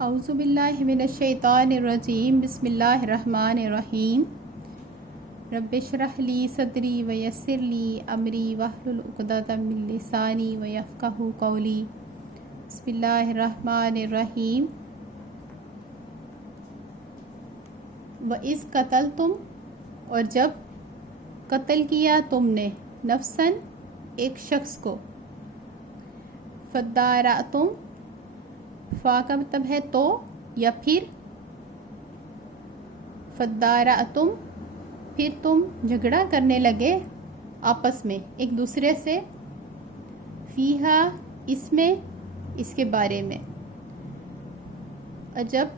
اعوذ باللہ من الشیطان الرجیم بسم اللہ الرحمن الرحیم رب اشرح لی صدری ویسر لی امری واحلل عقدۃ من لسانی ویفقہوا قولی بسم اللہ الرحمن الرحیم وَإِذْ قَتَلْتُمْ اور جب قتل کیا تم نے نفساً ایک شخص کو فَادَّارَأْتُمْ فا کا مطلب ہے تو یا پھر فَادَّارَأْتُمْ پھر تم جھگڑا کرنے لگے آپس میں ایک دوسرے سے فیہا اس میں اس کے بارے میں اور جب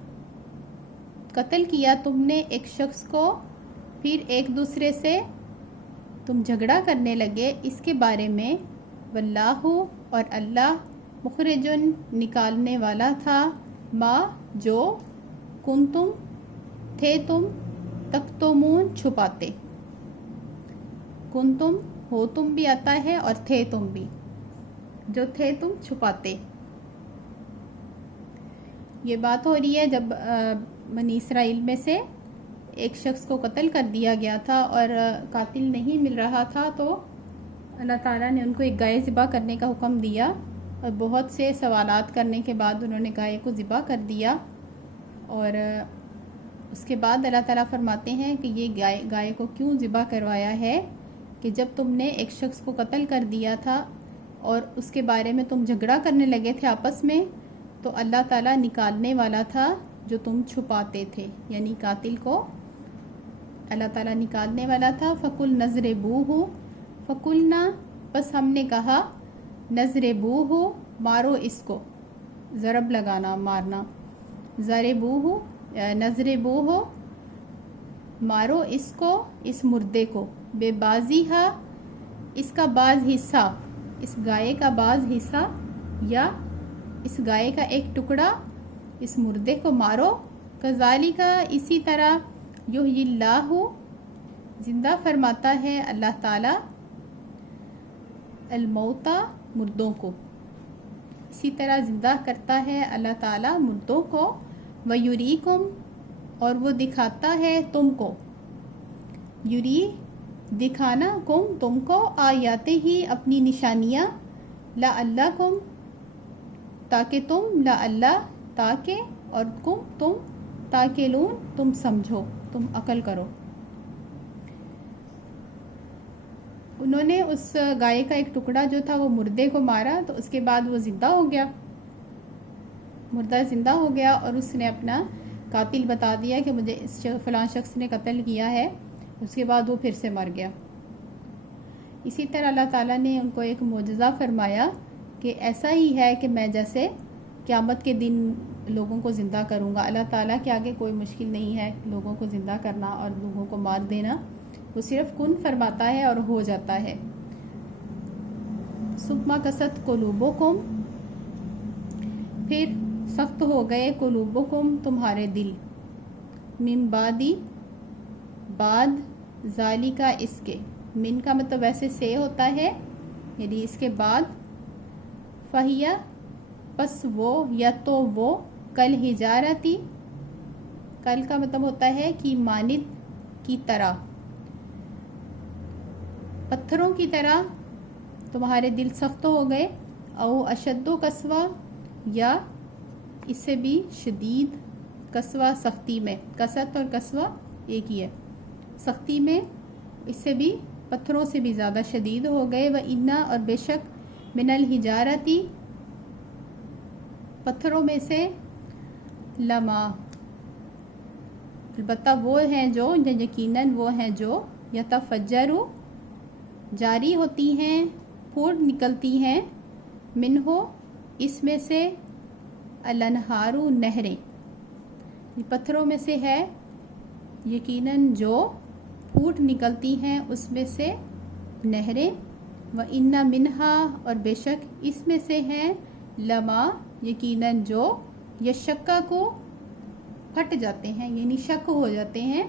قتل کیا تم نے ایک شخص کو پھر ایک دوسرے سے تم جھگڑا کرنے لگے اس کے بارے میں واللہ اور اللہ مخرجن نکالنے والا تھا ما جو کنتم تھے تم تکتمون چھپاتے کنتم ہو تم بھی آتا ہے اور تھے تم بھی جو تھے تم چھپاتے یہ بات ہو رہی ہے جب بنی اسرائیل میں سے ایک شخص کو قتل کر دیا گیا تھا اور قاتل نہیں مل رہا تھا تو اللہ تعالیٰ نے ان کو ایک گائے ذبح کرنے کا حکم دیا اور بہت سے سوالات کرنے کے بعد انہوں نے گائے کو ذبح کر دیا اور اس کے بعد اللہ تعالیٰ فرماتے ہیں کہ یہ گائے کو کیوں ذبح کروایا ہے کہ جب تم نے ایک شخص کو قتل کر دیا تھا اور اس کے بارے میں تم جھگڑا کرنے لگے تھے آپس میں تو اللہ تعالیٰ نکالنے والا تھا جو تم چھپاتے تھے یعنی قاتل کو اللہ تعالیٰ نکالنے والا تھا فَقُلْ نَضْرِبُوهُ فَقُلْنَا بس ہم نے کہا نَضْرِبُوهُ مارو اس کو ضرب لگانا مارنا ضربوه نَضْرِبُوهُ مارو اس کو اس مردے کو بے بازیہا اس کا بعض حصہ اس گائے کا بعض حصہ یا اس گائے کا ایک ٹکڑا اس مردے کو مارو کذالک اسی طرح یحیی اللہ زندہ فرماتا ہے اللہ تعالی الموتى مردوں کو اسی طرح زندہ کرتا ہے اللہ تعالی مردوں کو ویریکم اور وہ دکھاتا ہے تم کو یری دکھانا کم تم کو آیاتے ہی اپنی نشانیاں لعلکم تاکہ تم لعلہ تاکہ اور تم تاکلون تم سمجھو تم عقل کرو انہوں نے اس گائے کا ایک ٹکڑا جو تھا وہ مردے کو مارا تو اس کے بعد وہ زندہ ہو گیا مردہ زندہ ہو گیا اور اس نے اپنا قاتل بتا دیا کہ مجھے اس فلاں شخص نے قتل کیا ہے اس کے بعد وہ پھر سے مر گیا اسی طرح اللہ تعالیٰ نے ان کو ایک معجزہ فرمایا کہ ایسا ہی ہے کہ میں جیسے قیامت کے دن لوگوں کو زندہ کروں گا اللہ تعالیٰ کے آگے کوئی مشکل نہیں ہے لوگوں کو زندہ کرنا اور لوگوں کو مار دینا وہ صرف کن فرماتا ہے اور ہو جاتا ہے ثم قست قلوبکم پھر سخت ہو گئے قلوبکم تمہارے دل من بعدی بعد ذالکا اس کے من کا مطلب ویسے سے ہوتا ہے یعنی اس کے بعد فہیا پس وہ یا تو وہ کل ہجارتی کل کا مطلب ہوتا ہے کہ مانند کی طرح پتھروں کی طرح تمہارے دل سخت ہو گئے او اشد و قسوہ یا اس سے بھی شدید قسوہ سختی میں قسط اور قسوہ ایک ہی ہے سختی میں اس سے بھی پتھروں سے بھی زیادہ شدید ہو گئے و انا اور بے شک من الحجارتی پتھروں میں سے لما البتہ وہ ہیں جو یقیناً وہ ہیں جو یتفجروا جاری ہوتی ہیں پھوٹ نکلتی ہیں منہو اس میں سے الانہار نہریں پتھروں میں سے ہے یقیناً جو پھوٹ نکلتی ہیں اس میں سے نہریں و ان منہا اور بے شک اس میں سے ہیں لما یقیناً جو یشکا کو پھٹ جاتے ہیں یعنی شک ہو جاتے ہیں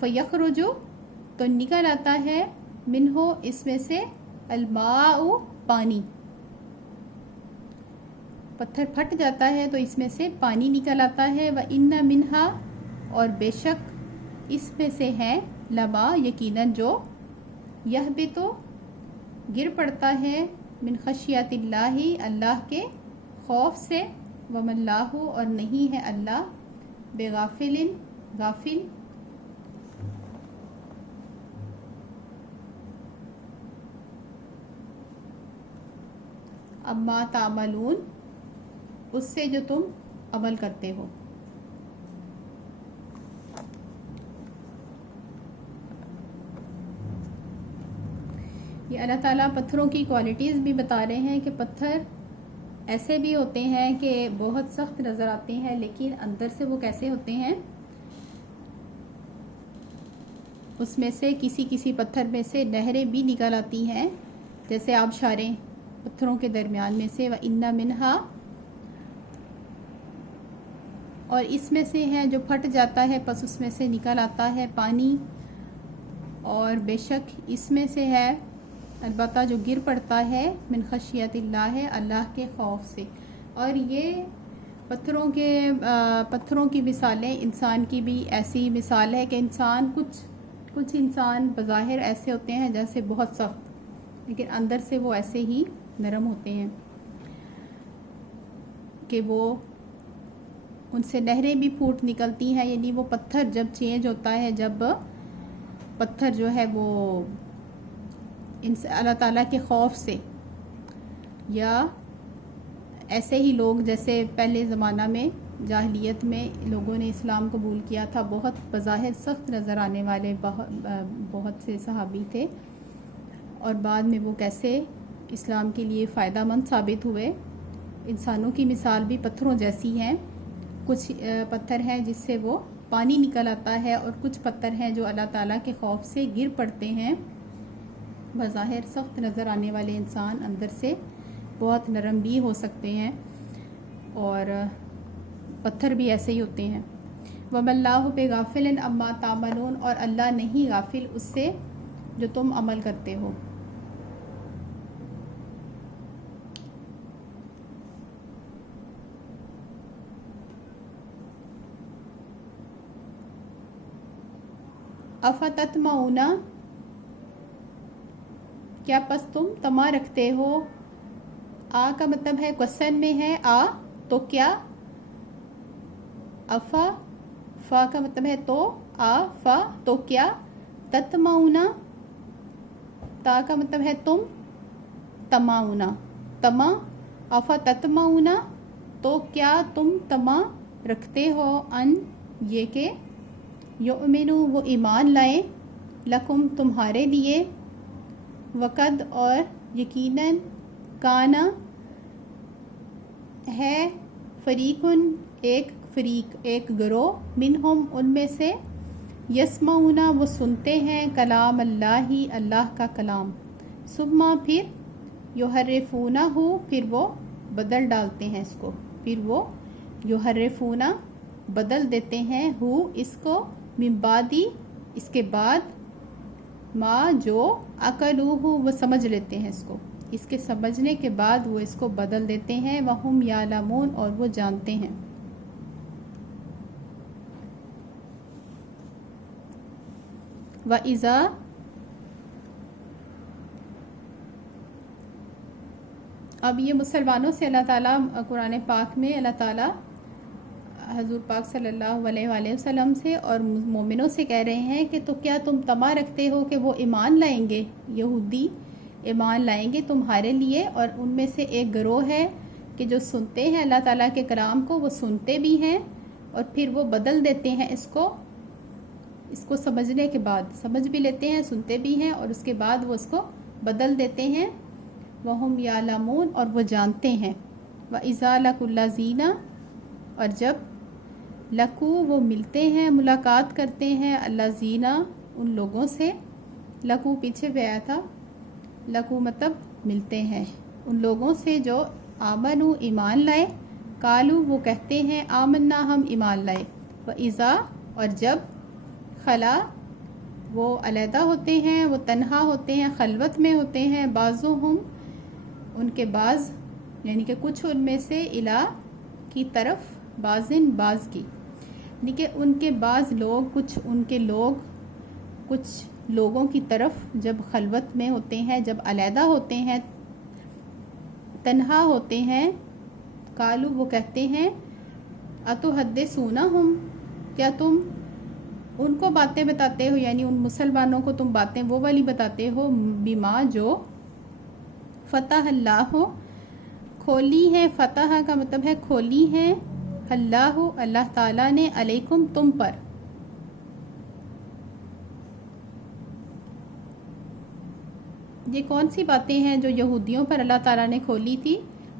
فیخرجو تو نکل آتا ہے منہو اس میں سے الماء پانی پتھر پھٹ جاتا ہے تو اس میں سے پانی نکل آتا ہے. وَإِنَّ مِنْهَا اور بے شک اس میں سے ہے لما یقیناً جو یہبطو گر پڑتا ہے من خشیت اللہ اللہ کے خوف سے. وَمَا اللَّهُ اور نہیں ہے اللہ بغافل غافل اما تعملون اس سے جو تم عمل کرتے ہو. یہ اللہ تعالیٰ پتھروں کی کوالٹیز بھی بتا رہے ہیں کہ پتھر ایسے بھی ہوتے ہیں کہ بہت سخت نظر آتے ہیں لیکن اندر سے وہ کیسے ہوتے ہیں. اس میں سے کسی پتھر میں سے نہریں بھی نکل آتی ہیں جیسے آبشاریں پتھروں کے درمیان میں سے. وَإِنَّ مِنْهَا اور اس میں سے ہے جو پھٹ جاتا ہے پس اس میں سے نکل آتا ہے پانی. اور بے شک اس میں سے ہے البتہ جو گر پڑتا ہے من خشیت اللہ اللہ کے خوف سے. اور یہ پتھروں کی مثالیں انسان کی بھی ایسی مثال ہے کہ انسان کچھ انسان بظاہر ایسے ہوتے ہیں جیسے بہت سخت لیکن اندر سے وہ ایسے ہی نرم ہوتے ہیں کہ وہ ان سے نہریں بھی پھوٹ نکلتی ہیں. یعنی وہ پتھر جب چینج ہوتا ہے جب پتھر جو ہے وہ اللہ تعالیٰ کے خوف سے یا ایسے ہی لوگ جیسے پہلے زمانہ میں جاہلیت میں لوگوں نے اسلام قبول کیا تھا بہت بظاہر سخت نظر آنے والے بہت سے صحابی تھے اور بعد میں وہ کیسے اسلام کے لیے فائدہ مند ثابت ہوئے. انسانوں کی مثال بھی پتھروں جیسی ہیں. کچھ پتھر ہیں جس سے وہ پانی نکل آتا ہے اور کچھ پتھر ہیں جو اللہ تعالیٰ کے خوف سے گر پڑتے ہیں. بظاہر سخت نظر آنے والے انسان اندر سے بہت نرم بھی ہو سکتے ہیں اور پتھر بھی ایسے ہی ہوتے ہیں. وَمَا اللَّهُ بِغَافِلٍ عَمَّا تَعْمَلُونَ اور اللہ نہیں غافل اس سے جو تم عمل کرتے ہو. افتطمعون کیا پس تم طمع رکھتے ہو. آ کا مطلب ہے کوسچن میں ہے آ تو کیا. افا فا کا مطلب ہے تو آ فا تو کیا. تطمعون تا کا مطلب ہے تم طمعون طمع. افا تطمعون تو کیا تم طمع رکھتے ہو ان یہ کہ یؤمنو وہ ایمان لائیں لکم تمہارے لیے. وقد اور یقیناً کانا ہے فریقن ایک گروہ منہم ان میں سے یسمعون وہ سنتے ہیں کلام اللہ کا کلام. ثم پھر یحرفونہ پھر وہ بدل ڈالتے ہیں اس کو. پھر وہ یحرفونہ بدل دیتے ہیں اس کو من بعدی اس کے بعد ما جو عقلوہ وہ سمجھ لیتے ہیں اس کو. اس کے سمجھنے کے بعد وہ اس کو بدل دیتے ہیں. وہم یعلمون اور وہ جانتے ہیں. وَإِذَا اب یہ مسلمانوں سے اللہ تعالیٰ قرآن پاک میں اللہ تعالیٰ حضور پاک صلی اللہ علیہ وآلہ وسلم سے اور مومنوں سے کہہ رہے ہیں کہ تو کیا تم طمع رکھتے ہو کہ وہ ایمان لائیں گے. یہودی ایمان لائیں گے تمہارے لیے اور ان میں سے ایک گروہ ہے کہ جو سنتے ہیں اللہ تعالیٰ کے کلام کو. وہ سنتے بھی ہیں اور پھر وہ بدل دیتے ہیں اس کو سمجھنے کے بعد. سمجھ بھی لیتے ہیں سنتے بھی ہیں اور اس کے بعد وہ اس کو بدل دیتے ہیں. وہم یعلمون اور وہ جانتے ہیں. وَإِذَا لَقُوا الَّذِينَ اور جب لقو وہ ملتے ہیں ملاقات کرتے ہیں الذین ان لوگوں سے. لقو پیچھے بھی آیا تھا. لقو مطلب ملتے ہیں ان لوگوں سے جو آمنو ایمان لائے. قالو وہ کہتے ہیں آمنا ہم ایمان لائے. وَإِذَا اور جب خلا وہ علیحدہ ہوتے ہیں وہ تنہا ہوتے ہیں خلوت میں ہوتے ہیں. بعضهم ان کے بعض یعنی کہ کچھ ان میں سے الا کی طرف بازن باز کی، یعنی کہ ان کے بعض لوگ، کچھ ان کے لوگ کچھ لوگوں کی طرف جب خلوت میں ہوتے ہیں، جب علیحدہ ہوتے ہیں، تنہا ہوتے ہیں، قالو وہ کہتے ہیں اتحدثونہم کیا تم ان کو باتیں بتاتے ہو، یعنی ان مسلمانوں کو تم باتیں وہ والی بتاتے ہو، بما جو فتح اللہ کھولی ہے، فتح کا مطلب ہے کھولی ہے، اللہ اللہ تعالیٰ نے، علیکم تم پر، یہ کون سی باتیں ہیں جو یہودیوں پر اللہ تعالیٰ نے کھولی تھی؟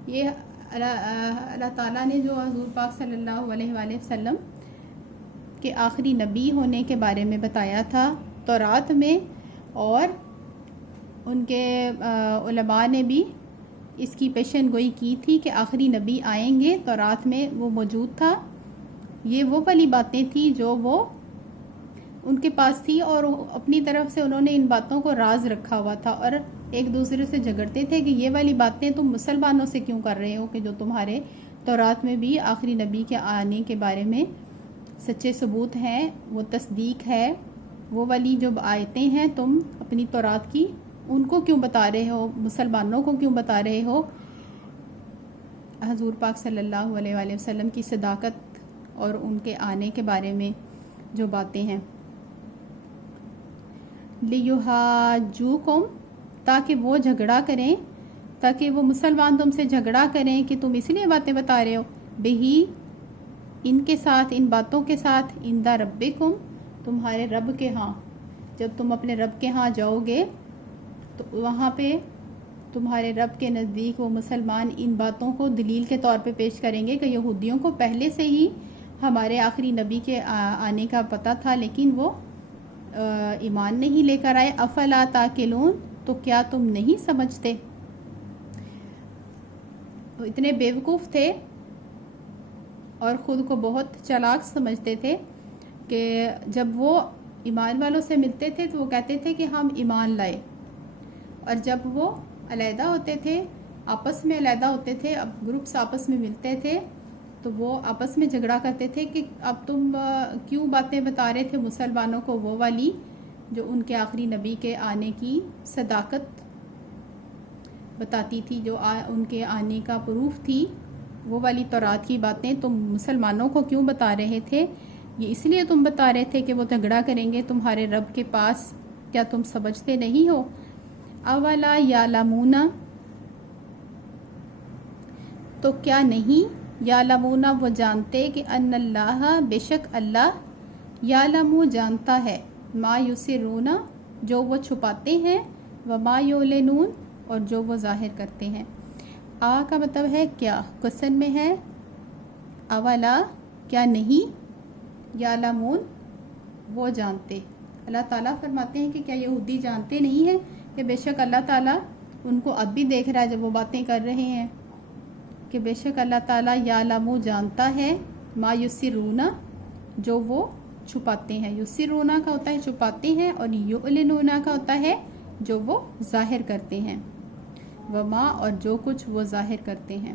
یہ اللہ تعالیٰ نے جو حضور پاک صلی اللہ علیہ وآلہ وسلم کے آخری نبی ہونے کے بارے میں بتایا تھا تورات میں، اور ان کے علماء نے بھی اس کی پیشن گوئی کی تھی کہ آخری نبی آئیں گے، تورات میں وہ موجود تھا۔ یہ وہ والی باتیں تھیں جو وہ ان کے پاس تھی، اور اپنی طرف سے انہوں نے ان باتوں کو راز رکھا ہوا تھا، اور ایک دوسرے سے جھگڑتے تھے کہ یہ والی باتیں تم مسلمانوں سے کیوں کر رہے ہو، کہ جو تمہارے تورات میں بھی آخری نبی کے آنے کے بارے میں سچے ثبوت ہیں، وہ تصدیق ہے، وہ والی جو آیتیں ہیں تم اپنی تورات کی ان کو کیوں بتا رہے ہو، مسلمانوں کو کیوں بتا رہے ہو؟ حضور پاک صلی اللہ علیہ وآلہ وسلم کی صداقت اور ان کے آنے کے بارے میں جو باتیں ہیں۔ لِيُحَاجُّوكُمْ تاکہ وہ جھگڑا کریں، تاکہ وہ مسلمان تم سے جھگڑا کریں کہ تم اس لیے باتیں بتا رہے ہو، بہی ان کے ساتھ، ان باتوں کے ساتھ، عند ربکم تمہارے رب کے ہاں، جب تم اپنے رب کے ہاں جاؤ گے تو وہاں پہ تمہارے رب کے نزدیک وہ مسلمان ان باتوں کو دلیل کے طور پہ پیش کریں گے کہ یہودیوں کو پہلے سے ہی ہمارے آخری نبی کے آنے کا پتہ تھا، لیکن وہ ایمان نہیں لے کر آئے۔ افلا تاکلون تو کیا تم نہیں سمجھتے؟ وہ اتنے بیوقوف تھے اور خود کو بہت چالاک سمجھتے تھے کہ جب وہ ایمان والوں سے ملتے تھے تو وہ کہتے تھے کہ ہم ایمان لائے، اور جب وہ علیحدہ ہوتے تھے، آپس میں علیحدہ ہوتے تھے، اب گروپس آپس میں ملتے تھے تو وہ آپس میں جھگڑا کرتے تھے کہ اب تم کیوں باتیں بتا رہے تھے مسلمانوں کو وہ والی جو ان کے آخری نبی کے آنے کی صداقت بتاتی تھی، جو ان کے آنے کا پروف تھی، وہ والی تورات کی باتیں تم مسلمانوں کو کیوں بتا رہے تھے؟ یہ اس لیے تم بتا رہے تھے کہ وہ جھگڑا کریں گے تمہارے رب کے پاس، کیا تم سمجھتے نہیں ہو؟ اولا یعلمون تو کیا نہیں، یعلمون وہ جانتے کہ ان اللہ بے شک اللہ، یعلم جانتا ہے، ما یسرون جو وہ چھپاتے ہیں، وما یعلنون اور جو وہ ظاہر کرتے ہیں۔ آ کا مطلب ہے کیا، کوسچن میں ہے، اولا کیا نہیں، یعلمون وہ جانتے۔ اللہ تعالیٰ فرماتے ہیں کہ کیا یہودی جانتے نہیں ہیں کہ بے شک اللہ تعالیٰ ان کو اب بھی دیکھ رہا ہے جب وہ باتیں کر رہے ہیں، کہ بے شک اللہ تعالیٰ یعلم جانتا ہے، ما یسرون جو وہ چھپاتے ہیں۔ یسرون کا ہوتا ہے چھپاتے ہیں، اور یعلنون کا ہوتا ہے جو وہ ظاہر کرتے ہیں، وما اور جو کچھ وہ ظاہر کرتے ہیں۔